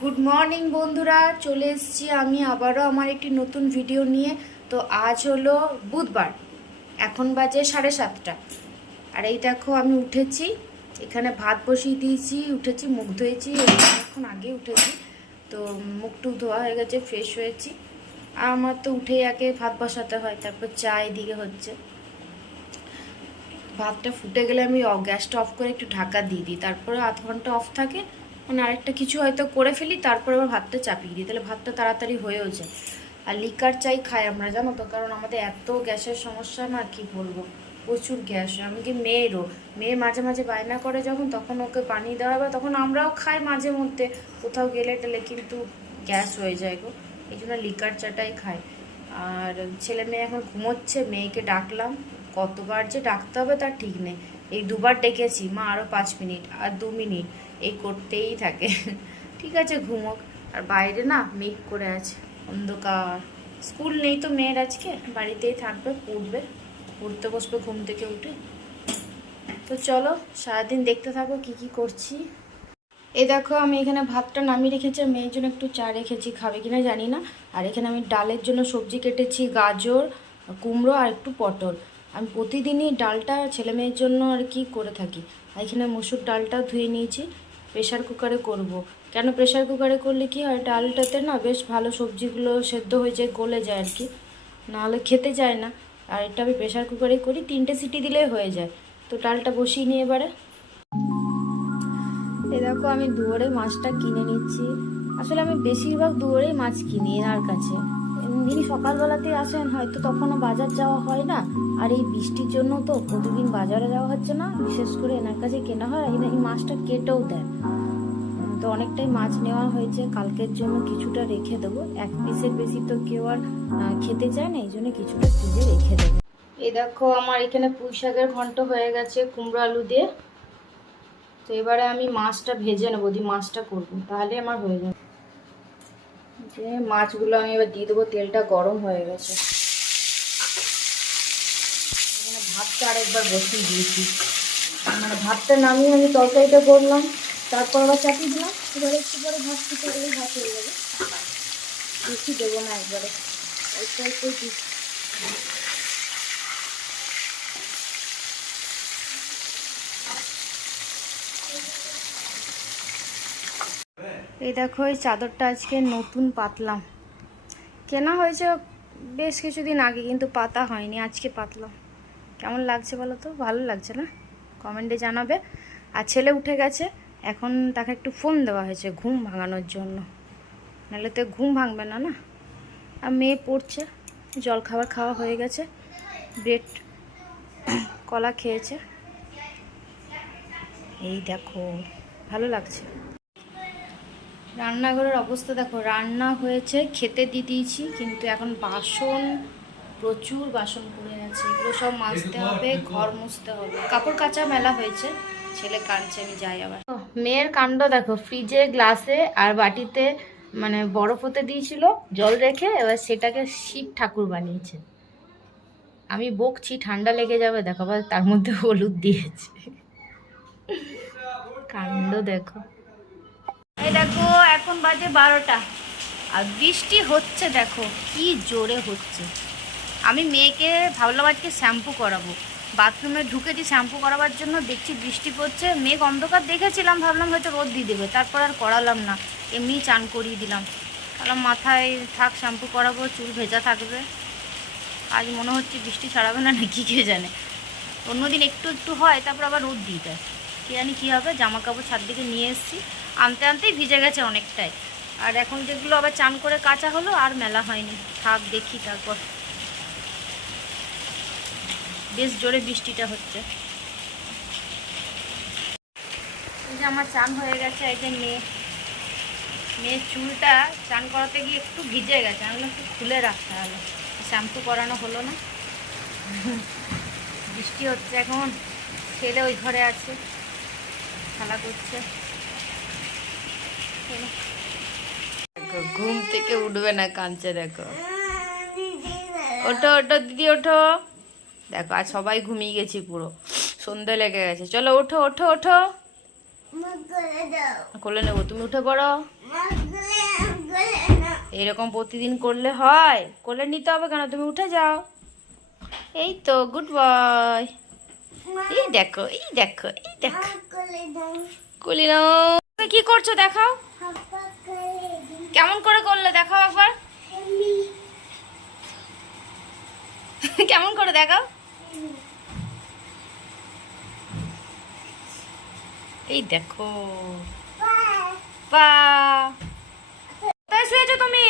Good morning বন্ধুরা, চলে এসেছি আমি আবারও আমার একটি নতুন ভিডিও নিয়ে। তো আজ হলো বুধবার, এখন বাজে 7:30। আর এই দেখো আমি উঠেছি, এখানে ভাত বসিয়ে দিয়েছি, উঠেছি, মুখ ধুয়েছি, এখন আগে উঠেছি। তো মুখ টুক ধোয়া হয়ে গেছে, ফ্রেশ হয়েছি। আর আমার তো উঠেই আগে ভাত বসাতে হয়, তারপর চা এদিকে হচ্ছে। ভাতটা ফুটে গেলে আমি গ্যাসটা অফ করে একটু ঢাকা দিয়ে দিই, তারপরে আধ ঘন্টা অফ থাকে, মানে আরেকটা কিছু হয়তো করে ফেলি, তারপরে আবার ভাতটা চাপিয়ে দিই, তাহলে ভাতটা তাড়াতাড়ি হয়েও যায়। আর লিকার চাই খাই আমরা, জানো তো, কারণ আমাদের এত গ্যাসের সমস্যা, না কি বলবো, প্রচুর গ্যাস। এমনকি মেয়ে মাঝে মাঝে বায়না করে যখন, তখন ওকে পানি দেওয়া হয়, তখন আমরাও খাই মাঝে মধ্যে কোথাও গেলে টেলে, কিন্তু গ্যাস হয়ে যায় গো, এই জন্য লিকার চাটাই খাই। আর ছেলে মেয়ে এখন ঘুমোচ্ছে, মেয়েকে ডাকলাম, কতবার যে ডাকতে হবে তার ঠিক নেই। এই দুবার ডেকেছি, মা আরও 5 মিনিট আর 2 মিনিট, এই করতেই থাকে। ঠিক আছে, ঘুমোক। আর বাইরে না মেঘ করে আছে, অন্ধকার। স্কুল নেই তো মেয়ের আজকে, বাড়িতেই থাকবে, পড়তে বসবে ঘুম থেকে উঠে। তো চলো সারাদিন দেখতে থাকো কি কি করছি। এই দেখো আমি এখানে ভাতটা নামিয়ে রেখেছি, মেয়ের জন্য একটু চা রেখেছি, খাবে কিনা জানি না। আর এখানে আমি ডালের জন্য সবজি কেটেছি, গাজর, কুমড়ো আর একটু পটল। আমি প্রতিদিনই ডালটা ছেলে মেয়ের জন্য আর কি করে থাকি। আর এখানে মসুর ডালটা ধুয়ে নিয়েছি, প্রেশার কুকারে করব। কেন প্রেশার কুকারে করলে কি হয়, ডালটাতে না বেশ ভালো সবজিগুলো সেদ্ধ হয়ে যায়, গলে যায় আর কি, নাহলে খেতে যায় না। আর এটা আমি প্রেশার কুকারে করি, 3টে সিটি দিলেই হয়ে যায়। তো ডালটা বসিয়ে নিয়ে এবারে। এই দেখো আমি দুয়ারে মাছটা কিনে নিচ্ছি। আসলে আমি বেশিরভাগ দুয়ারেই মাছ কিনি এনার কাছে। এমনি সকালবেলাতেই আসেন, হয়তো তখনও বাজার যাওয়া হয় না। আর এই বৃষ্টির জন্য তো প্রতিদিন বাজারে যাওয়া হচ্ছে না, বিশেষ করে এনার কাছে কেনা হয়। আর এই মাছটা কেটেও দেন। তো অনেকটাই মাছ নেওয়া হয়েছে, কালকের জন্য কিছুটা রেখে দেবো। 1 পিসের বেশি তো কেউ আর খেতে চায় না, এই জন্য কিছুটা ফ্রিজে রেখে দেবো। এই দেখো আমার এখানে পুঁই শাকের ঘন্ট হয়ে গেছে কুমড়ো আলু দিয়ে। তো এবারে আমি মাছটা ভেজে নেবো, দিয়ে মাছটা করবো, তাহলে আমার হয়ে যাবে। যে মাছগুলো আমি এবার দিয়ে দেবো, তেলটা গরম হয়ে গেছে। এখানে ভাতটা আরেকবার বসিয়ে দিয়েছি, মানে ভাতটা নামিয়ে আমি তরকারিটা করলাম, তারপর আবার চাপিয়ে দিলাম। এবারে একটু পরে ভাত ফুটে গেলেই ভাত হয়ে যাবে। বেশি দেবো না, একবারে অল্প অল্প দিই। এই দেখো এই চাদরটা আজকে নতুন পাতলাম, কেনা হয়েছে বেশ কিছুদিন আগে, কিন্তু পাতা হয়নি, আজকে পাতলাম। কেমন লাগছে বলো তো, ভালো লাগছে না? কমেন্টে জানাবে। আর ছেলে উঠে গেছে, এখন তাকে একটু ফোন দেওয়া হয়েছে ঘুম ভাঙানোর জন্য, নাহলে তো ঘুম ভাঙবে না না। আর মেয়ে পড়ছে, জল খাওয়া হয়ে গেছে, ব্রেড কলা খেয়েছে। এই দেখো ভালো লাগছে। রান্নাঘরের অবস্থা দেখো, রান্না হয়েছে, খেতে দিয়ে দিয়েছি, কিন্তু এখন বাসন, প্রচুর বাসন পড়ে আছে, এগুলো সব মাজতে হবে, ঘর মুছতে হবে, কাপড় কাচা মেলা হয়েছে। ছেলে কাঁদছে, আমি যাই আবার। মেয়ের কাণ্ড দেখো, ফ্রিজে গ্লাসে আর বাটিতে মানে বরফ হতে দিয়েছিল জল রেখে, এবার সেটাকে শিব ঠাকুর বানিয়েছে। আমি বকছি ঠান্ডা লেগে যাবে, দেখো আবার তার মধ্যে হলুদ দিয়েছে। কাণ্ড দেখো। এই দেখো এখন বাজে 12টা, আর বৃষ্টি হচ্ছে, দেখো কি জোরে হচ্ছে। আমি মেয়েকে ভাবলাম আজকে শ্যাম্পু করাবো, বাথরুমে ঢুকেছি শ্যাম্পু করাবার জন্য, দেখছি বৃষ্টি পড়ছে, মেঘ অন্ধকার দেখেছিলাম, ভাবলাম হয়তো রোদ দিয়ে দেবে, তারপর আর করালাম না, এমনি চান করিয়ে দিলাম। ভাবলাম মাথায় থাক, শ্যাম্পু করাবো, চুল ভেজা থাকবে। আজ মনে হচ্ছে বৃষ্টি ছাড়াবে না নাকি কে জানে। অন্যদিন একটু একটু হয়, তারপর আবার রোদ দিয়ে দেয়, কে জানি কী হবে। জামা কাপড় ছাদ দিকে নিয়ে এসেছি, আনতে আনতেই ভিজে গেছে অনেকটাই। আর এখন যেগুলো আবার চান করে কাচা হলো, আর মেলা হয়নি, থাক দেখি তারপর। বেশ জোরে বৃষ্টিটা হচ্ছে। এই যে আমার চান হয়ে গেছে, এই যে মেয়ের চুলটা চান করাতে গিয়ে একটু ভিজে গেছে, আমি একটু খুলে রাখতে হবে, শ্যাম্পু করানো হলো না। বৃষ্টি হচ্ছে এখন, ছেলে ওই ঘরে আছে, খেলা করছে। ঘুম থেকে উঠবে না, কাঁদছে দেখো। ওঠো ওঠো দিদি ওঠো, দেখো আজ সবাই ঘুমিয়ে গেছি পুরো, সন্ধে লেগে গেছে। চলো ওঠো ওঠো ওঠো, কোলে নেবো, তুমি উঠে পড়ো। এরকম প্রতিদিন করলে হয়? কোলে নিতে হবে কেন, তুমি উঠে যাও। এই তো গুড বয়। এই দেখো, এই দেখো, এই দেখো, কোলে নাও। তুমি কি করছো দেখাও, কেমন করে করলে দেখাও একবার। কেমন করে দেখাও। এই দেখো, কোথায় শুয়েছো তুমি?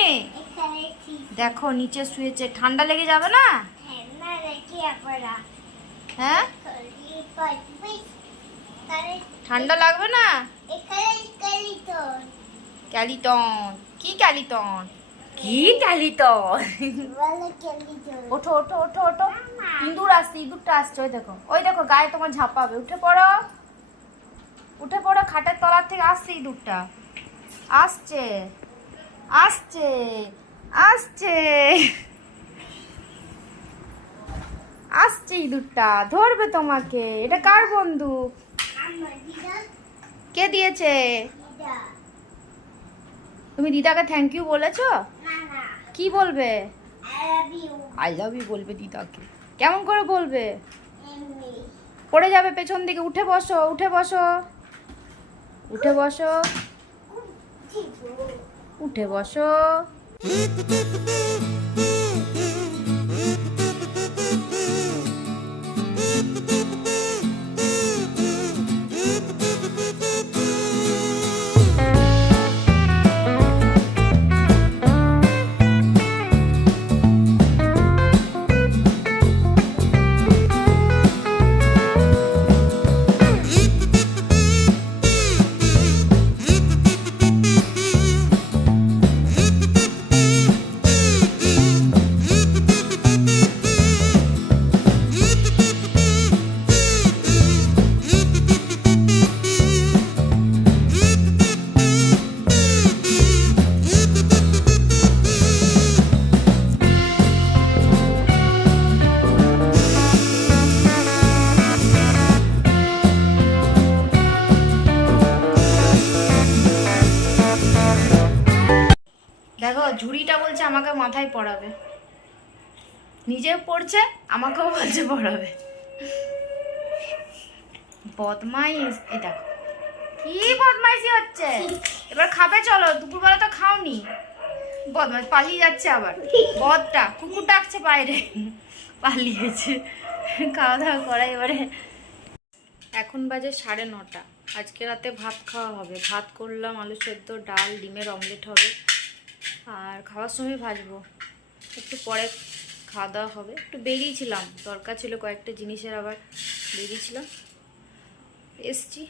দেখো নিচে শুয়েছে, ঠান্ডা লেগে যাবে না? হ্যাঁ, ঠান্ডা লাগবে না? ক্যালিটন, কি ক্যালিটন, কি ক্যালিটন? ওঠো ওঠো ওঠো ওঠো, ইঁদুর আসছে, ইঁদুরটা আসছে, ওই দেখো, ওই দেখো গায়ে তোমার ঝাঁপাবে। উঠে পড়ো, উঠে পড়ো, খাটের তলার থেকে আসছে ইঁদুরটা, আসছে আসছে আসছে আসছে ইঁদুরটা, ধরবে তোমাকে। এটা কার বন্দুক? কে দিয়েছে? তুমি দিদাকে থ্যাংক ইউ বলেছো? কি বলবে? আই লাভ ইউ বলবে দিদাকে। কেমন করে বলবে? পড়ে যাবে পেছন দিকে। উঠে বসো, উঠে বসো, উঠে বসো, উঠে বসো। দেখো ঝুড়িটা বলছে আমাকে মাথায় পড়াবে, নিজেও পড়ছে, আমাকেও বলছে পড়াবে। বদমাইশ। এই দেখো কি বদমাইশি হচ্ছে। এবার খাবে চলো, দুপুরবেলা তো খাওনি। বদমাইশ পালিয়ে যাচ্ছে আবার, বদটা কুকুর ডাকছে বাইরে, পালিয়েছে। খাওয়া দাওয়া করা এবারে। এখন বাজে 9:30। আজকে রাতে ভাত খাওয়া হবে। ভাত করলাম, আলু সেদ্ধ, ডাল, ডিমের অমলেট হবে, আর খাওয়ার সময় ভাজবো। একটু পরে খাওয়া দাওয়া হবে। একটু বেরিয়েছিলাম, দরকার ছিল কয়েকটা জিনিসের, আবার বেরিয়েছিলাম, এসছি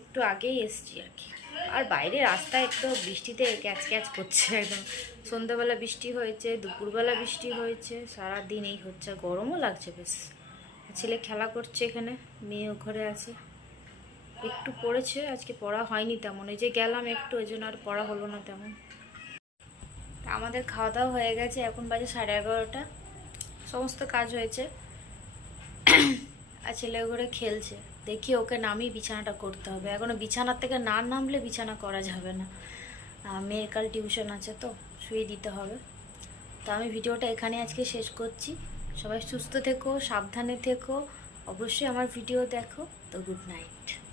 একটু আগেই এসছি আর কি। আর বাইরে রাস্তায় একটু বৃষ্টিতে ক্যাচ ক্যাচ করছে একদম। সন্ধ্যাবেলা বৃষ্টি হয়েছে, দুপুরবেলা বৃষ্টি হয়েছে, সারাদিন এই হচ্ছে। গরমও লাগছে বেশ। ছেলে খেলা করছে এখানে, মেয়েও ঘরে আছে। একটু পড়েছে, আজকে পড়া হয়নি তেমন, এই যে গেলাম একটু, ওই জন্য আর পড়া হলো না তেমন। আমাদের খাওয়া দাওয়া হয়ে গেছে, এখন বাজে 11:30। সমস্ত কাজ হয়েছে, আর ছেলে ঘরে খেলছে। দেখি ওকে নামিয়ে বিছানাটা করতে হবে। এখনো বিছানার থেকে না নামলে বিছানা করা যাবে না। মেয়ের কাল টিউশন আছে, তো শুয়ে দিতে হবে। তো আমি ভিডিওটা এখানে আজকে শেষ করছি। সবাই সুস্থ থেকো, সাবধানে থেকো, অবশ্যই আমার ভিডিও দেখো। তো গুড নাইট।